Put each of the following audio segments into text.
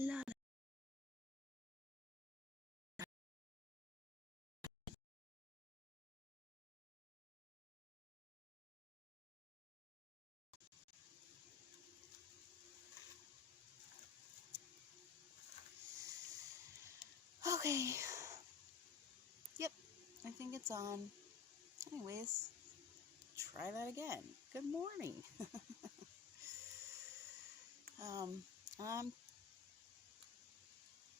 La. Okay. Yep, I think it's on. Anyways, try that again. Good morning. um,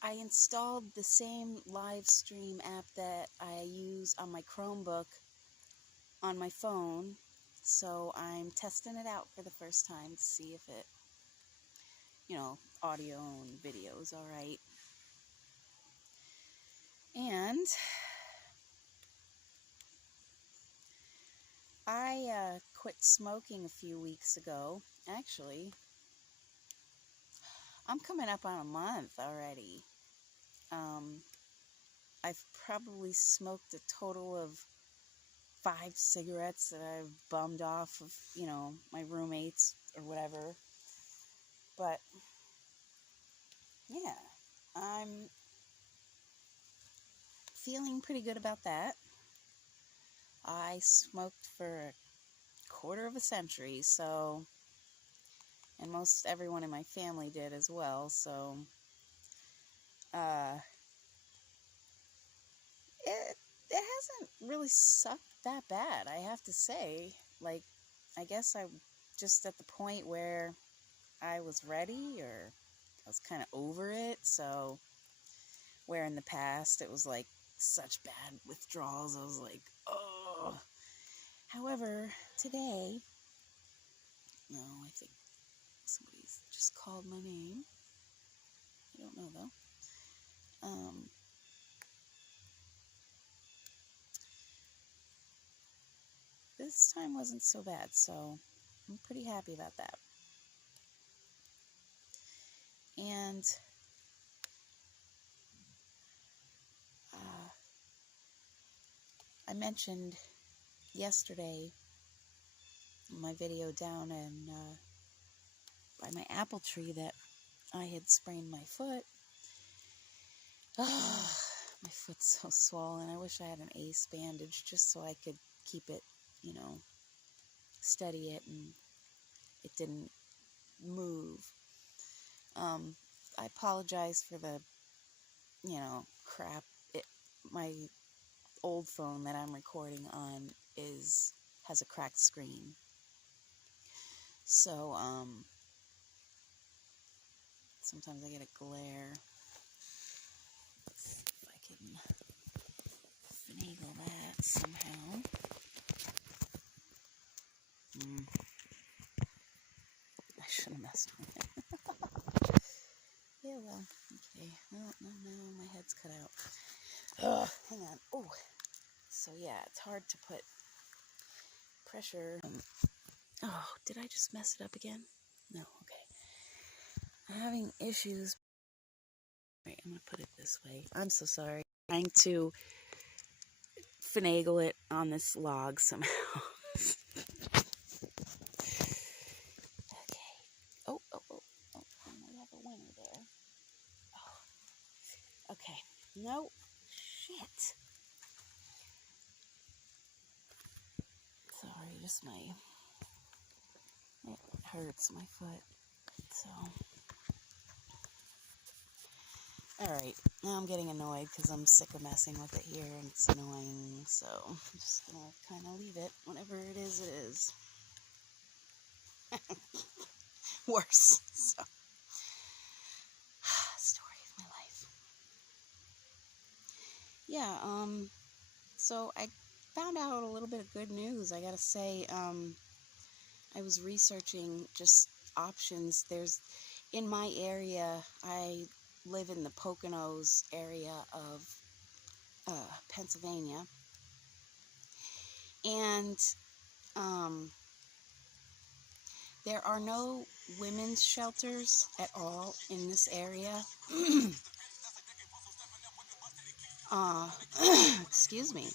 I installed the same live stream app that I use on my Chromebook on my phone, so I'm testing it out for the first time to see if it, audio and video is alright. And I quit smoking a few weeks ago. Actually, I'm coming up on a month already. I've probably smoked a total of 5 cigarettes that I've bummed off of, my roommates or whatever. But, yeah, I'm feeling pretty good about that. I smoked for a quarter of a century, so, and most everyone in my family did as well, so, it hasn't really sucked that bad, I have to say. Like, I guess I'm just at the point where I was ready, or I was kind of over it, so, where in the past it was like such bad withdrawals, I was like, oh. However, today, no, I think somebody's just called my name. I don't know, though. This time wasn't so bad, so I'm pretty happy about that. And I mentioned yesterday in my video down in by my apple tree that I had sprained my foot. My foot's so swollen. I wish I had an ace bandage just so I could keep it, steady it and it didn't move. I apologize for the, crap. My old phone that I'm recording on has a cracked screen. So, sometimes I get a glare. Let's see if I can finagle that somehow. I should have messed with it. Yeah, well, okay. No, my head's cut out. Hang on. Oh, so yeah, it's hard to put pressure. Oh, did I just mess it up again? No, okay. I'm having issues. Right, I'm gonna put it this way. I'm so sorry. I'm trying to finagle it on this log somehow. Okay. Oh, I might have a winner there. Oh. Okay. No. Shit. Sorry, just it hurts my foot. So. Alright, now I'm getting annoyed because I'm sick of messing with it here and it's annoying, so I'm just gonna kind of leave it. Whatever it is, it is. Worse. So. Story of my life. Yeah, so I found out a little bit of good news, I gotta say. I was researching just options. In my area, I live in the Poconos area of Pennsylvania, and there are no women's shelters at all in this area. Excuse me.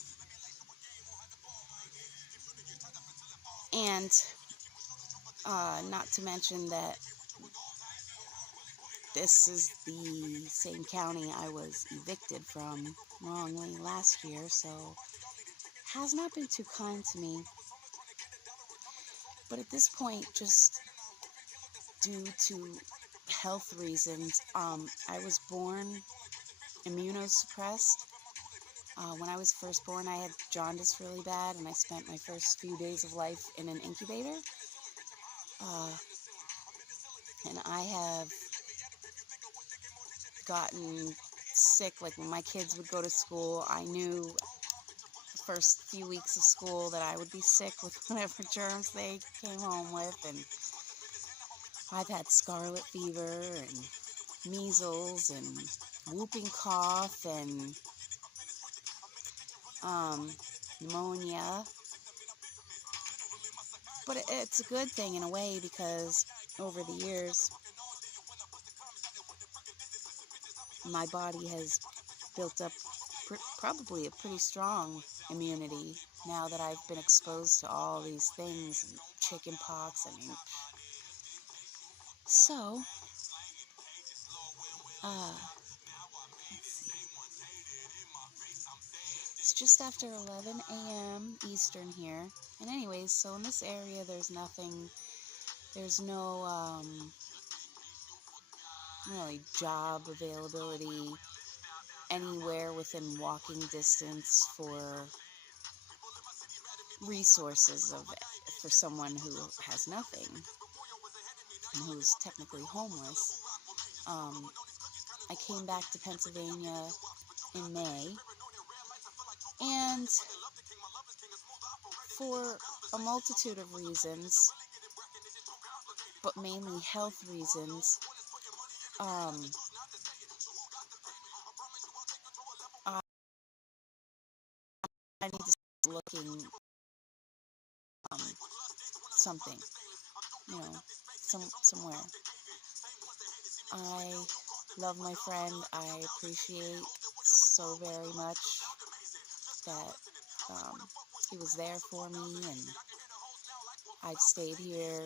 And not to mention that this is the same county I was evicted from wrongly last year, so has not been too kind to me. But at this point, just due to health reasons, I was born immunosuppressed. When I was first born, I had jaundice really bad, and I spent my first few days of life in an incubator. And I have gotten sick. Like, when my kids would go to school, I knew the first few weeks of school that I would be sick with whatever germs they came home with. And I've had scarlet fever and measles and whooping cough and pneumonia. But it's a good thing in a way, because over the years, my body has built up probably a pretty strong immunity now that I've been exposed to all these things, chicken pox, I mean. So, it's just after 11 a.m. Eastern here. And anyways, so in this area, there's no really job availability anywhere within walking distance for resources for someone who has nothing and who's technically homeless. I came back to Pennsylvania in May, and for a multitude of reasons, but mainly health reasons, I need to start looking something, somewhere. I love my friend. I appreciate so very much that he was there for me, and I've stayed here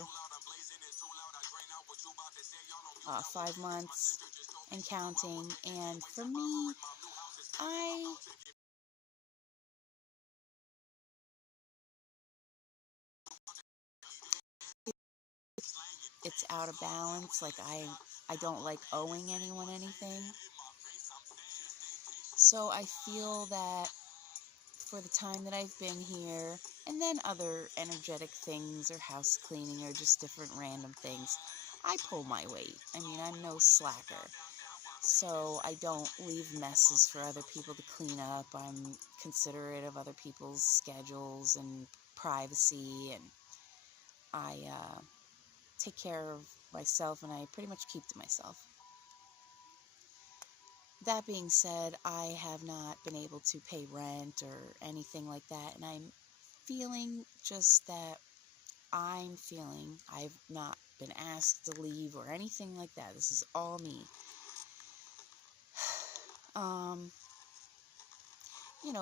5 months and counting. And for me, it's out of balance. Like, I don't like owing anyone anything. So I feel that for the time that I've been here, and then other energetic things or house cleaning or just different random things, I pull my weight. I mean, I'm no slacker. So I don't leave messes for other people to clean up. I'm considerate of other people's schedules and privacy, and I take care of myself, and I pretty much keep to myself. That being said, I have not been able to pay rent or anything like that, and I'm feeling just that I've not been asked to leave or anything like that. This is all me.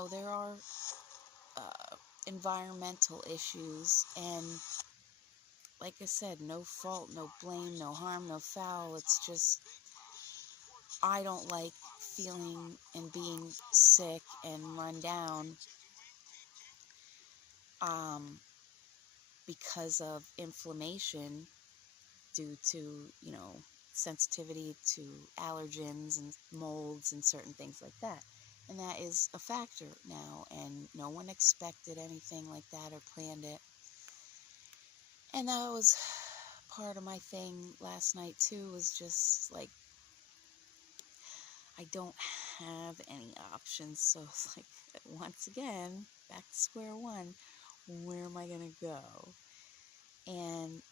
There are environmental issues, and like I said, no fault, no blame, no harm, no foul. It's just, I don't like feeling and being sick and run down because of inflammation due to, sensitivity to allergens and molds and certain things like that. And that is a factor now, and no one expected anything like that or planned it. And that was part of my thing last night too, was just like, I don't have any options, so it's like, once again, back to square one, where am I gonna go? And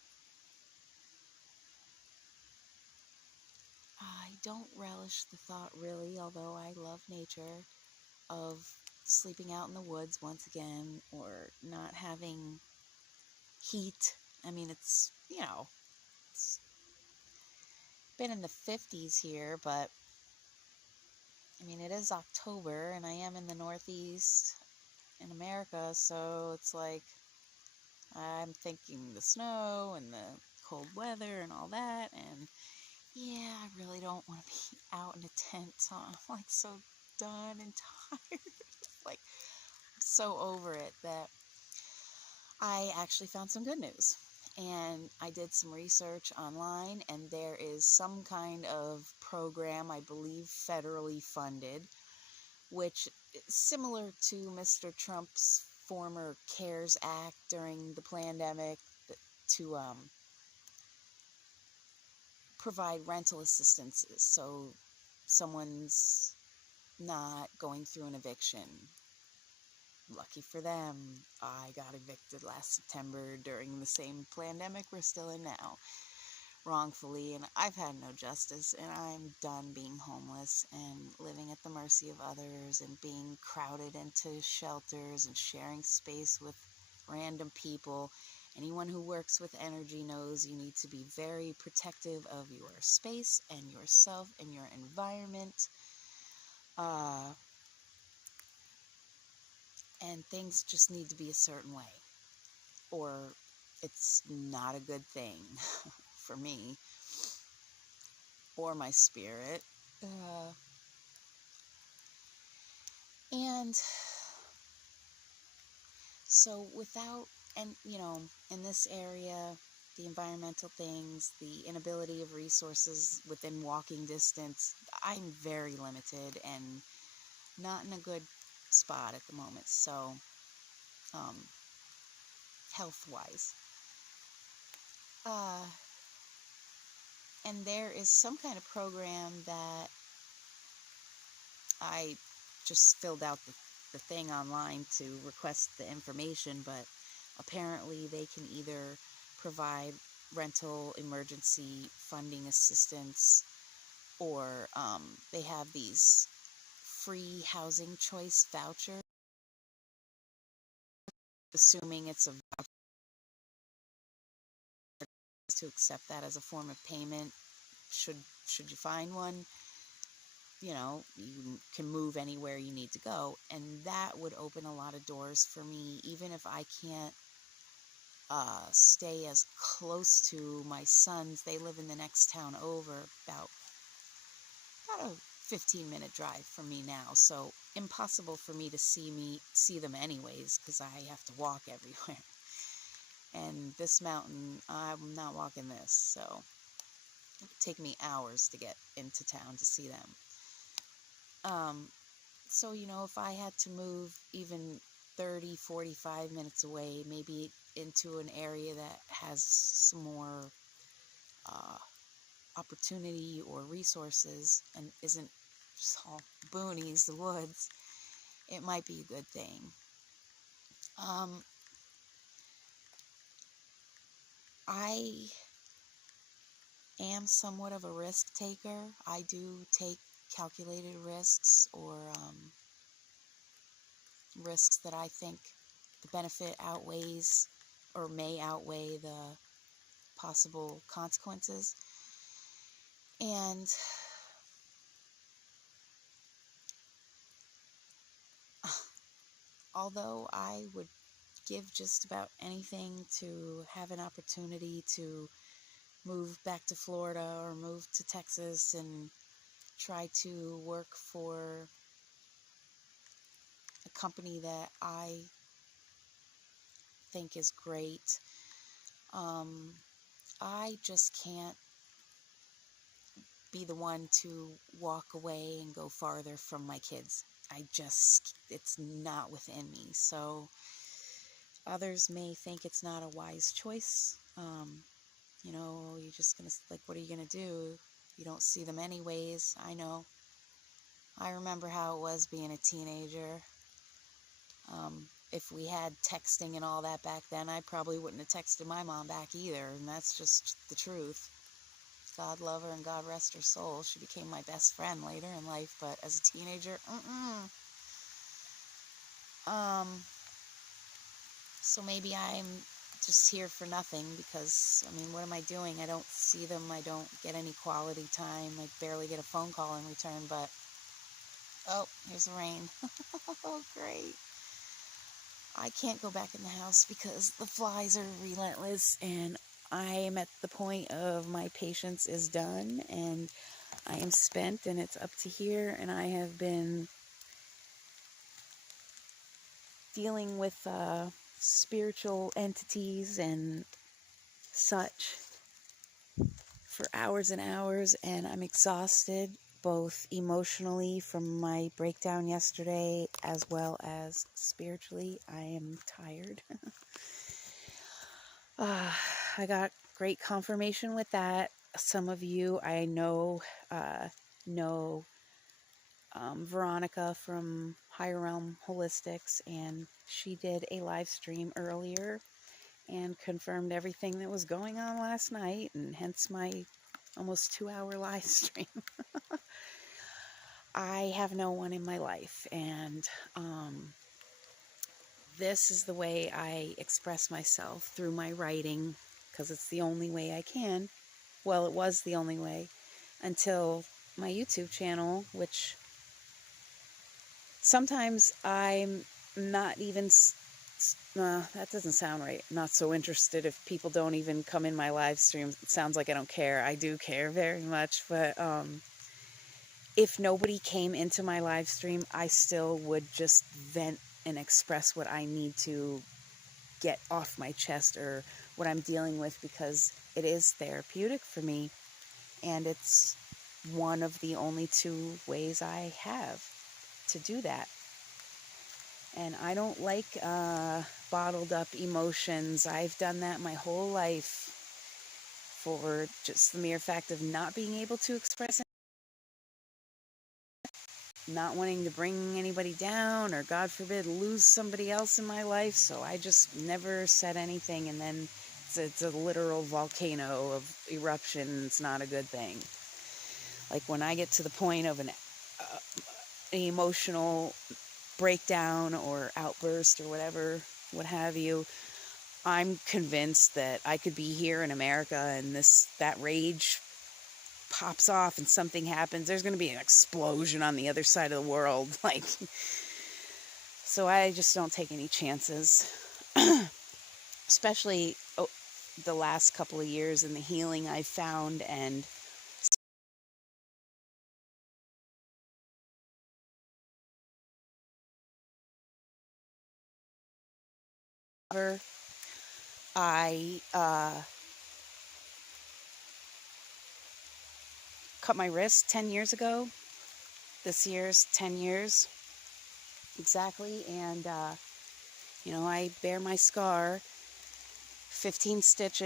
I don't relish the thought, really, although I love nature, of sleeping out in the woods once again, or not having heat. I mean, it's been in the 50s here, but I mean, it is October, and I am in the Northeast in America, so it's like, I'm thinking the snow and the cold weather and all that, and yeah, I really don't don't want to be out in a tent. So I'm like so done and tired. Like, I'm so over it that I actually found some good news. And I did some research online, and there is some kind of program, I believe federally funded, which is similar to Mr. Trump's former CARES Act during the pandemic, to provide rental assistance so someone's not going through an eviction. Lucky for them, I got evicted last September during the same pandemic we're still in now, wrongfully, and I've had no justice, and I'm done being homeless and living at the mercy of others and being crowded into shelters and sharing space with random people. Anyone who works with energy knows you need to be very protective of your space and yourself and your environment. And things just need to be a certain way, or it's not a good thing for me or my spirit. And so without, and in this area, the environmental things, the inability of resources within walking distance, I'm very limited and not in a good spot at the moment. So, health-wise. And there is some kind of program that I just filled out the thing online to request the information, but apparently they can either provide rental emergency funding assistance, or they have these free housing choice vouchers, assuming it's a voucher, to accept that as a form of payment should you find one. You can move anywhere you need to go, and that would open a lot of doors for me, even if I can't stay as close to my sons. They live in the next town over, about a 15-minute drive from me now, so impossible for me to see them anyways, because I have to walk everywhere. And this mountain, I'm not walking this, so it would take me hours to get into town to see them. So, if I had to move even 30, 45 minutes away, maybe into an area that has some more opportunity or resources and isn't just all boonies, the woods, it might be a good thing. I am somewhat of a risk taker. I do take calculated risks, or risks that I think the benefit outweighs or may outweigh the possible consequences. And although I would give just about anything to have an opportunity to move back to Florida or move to Texas and try to work for a company that I think is great, I just can't be the one to walk away and go farther from my kids. It's not within me. So others may think it's not a wise choice. You're just gonna, like, what are you gonna do? You don't see them anyways. I know. I remember how it was being a teenager. If we had texting and all that back then, I probably wouldn't have texted my mom back either, and that's just the truth. God love her and God rest her soul. She became my best friend later in life, but as a teenager, So maybe I'm just here for nothing, because, what am I doing? I don't see them. I don't get any quality time. I barely get a phone call in return, but, oh, here's the rain. Oh, great. I can't go back in the house because the flies are relentless, and I am at the point of my patience is done, and I am spent and it's up to here, and I have been dealing with spiritual entities and such for hours and hours, and I'm exhausted, both emotionally from my breakdown yesterday as well as spiritually. I am tired. I got great confirmation with that. Some of you I know Veronica from Higher Realm Holistics, and she did a live stream earlier and confirmed everything that was going on last night, and hence my almost 2-hour live stream. I have no one in my life, and this is the way I express myself, through my writing, because it's the only way I can. Well, it was the only way until my YouTube channel, which sometimes I'm not even, that doesn't sound right. Not so interested if people don't even come in my live streams. It sounds like I don't care. I do care very much, but if nobody came into my live stream, I still would just vent and express what I need to get off my chest or what I'm dealing with, because it is therapeutic for me, and it's one of the only 2 ways I have to do that. And I don't like bottled up emotions. I've done that my whole life for just the mere fact of not being able to express it, not wanting to bring anybody down, or God forbid lose somebody else in my life. So I just never said anything, and then it's a literal volcano of eruption. It's not a good thing. Like when I get to the point of an emotional breakdown or outburst or whatever, what have you, I'm convinced that I could be here in America and that rage pops off and something happens. There's going to be an explosion on the other side of the world. So I just don't take any chances, especially the last couple of years and the healing I've found. And I cut my wrist 10 years ago. This year's 10 years exactly. And, I bear my scar, 15 stitches.